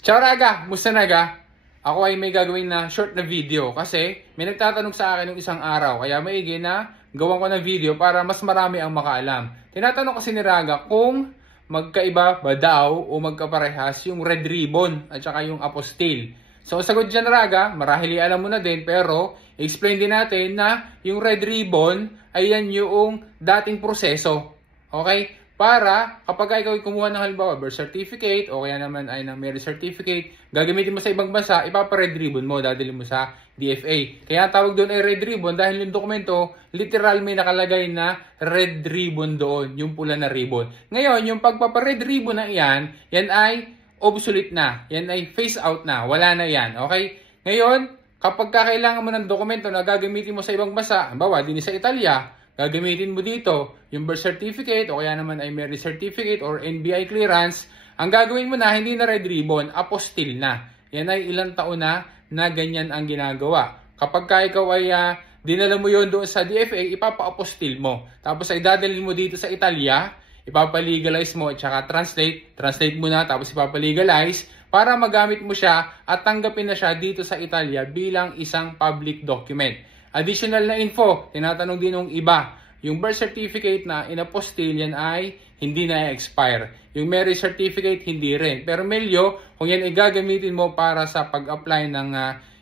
Ciao raga! Musta naga? Ako ay may gagawin na short na video kasi may nagtatanong sa akin ng isang araw kaya maigi na gawan ko ng video para mas marami ang makaalam. Tinatanong kasi ni Raga kung magkaiba ba daw o magkaparehas yung red ribbon at saka yung apostille. So sagot dyan Raga, marahil alam mo na din pero explain din natin na yung red ribbon ay yan yung dating proseso. Okay? Para kapag ikaw ay kumuha ng halimbawa birth certificate o kaya naman ay ng marriage certificate, gagamitin mo sa ibang bansa, ipapa-red ribbon mo, dadalhin mo sa DFA. Kaya ang tawag doon ay red ribbon dahil yung dokumento, literal may nakalagay na red ribbon doon, yung pula na ribbon. Ngayon, yung pagpapa-red ribbon na yan ay obsolete na. Yan ay phase out na. Wala na yan. Okay? Ngayon, kapag kailangan mo ng dokumento na gagamitin mo sa ibang bansa, halimbawa, din sa Italia, gagamitin mo dito yung birth certificate o kaya naman ay marriage certificate or NBI clearance. Ang gagawin mo na, hindi na red ribbon, apostille na. Yan ay ilang taon na ganyan ang ginagawa. Kapag ikaw ay dinala mo yon doon sa DFA, ipapa-apostille mo. Tapos ay dadalhin mo dito sa Italia, ipapa-legalize mo at saka translate mo na tapos ipapa-legalize para magamit mo siya at tanggapin na siya dito sa Italia bilang isang public document. Additional na info, tinatanong din ng iba, yung birth certificate na in-apostille yan ay hindi na expire. Yung marriage certificate, hindi rin. Pero Melyo, kung yan ay gagamitin mo para sa pag-apply ng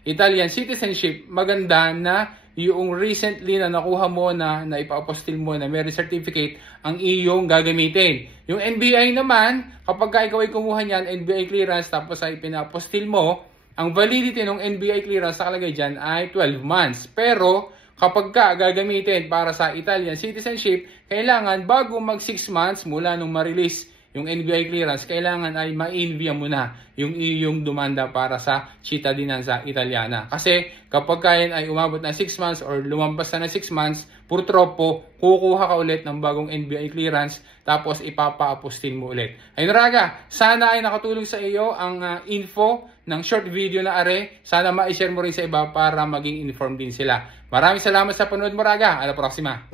Italian citizenship, maganda na yung recently na nakuha mo na ipa-apostille mo na marriage certificate ang iyong gagamitin. Yung NBI naman, kapag ikaw ay kumuha niyan, NBI clearance, tapos ay pina-apostille mo, ang validity ng NBI clearance nakalagay dyan ay 12 months. Pero kapag gagamitin para sa Italian citizenship, kailangan bago mag 6 months mula nung ma-release yung NBI clearance, kailangan ay ma-envia mo na yung iyong dumanda para sa cittadinanza Italiana. Kasi kapag kayan ay umabot na 6 months or lumampas na 6 months, purtropo, kukuha ka ulit ng bagong NBI clearance tapos ipapa-apostille mo ulit. Ayun Raga, sana ay nakatulong sa iyo ang info ng short video na are. Sana ma-share mo rin sa iba para maging informed din sila. Maraming salamat sa panonood mo Raga. Ala proxima.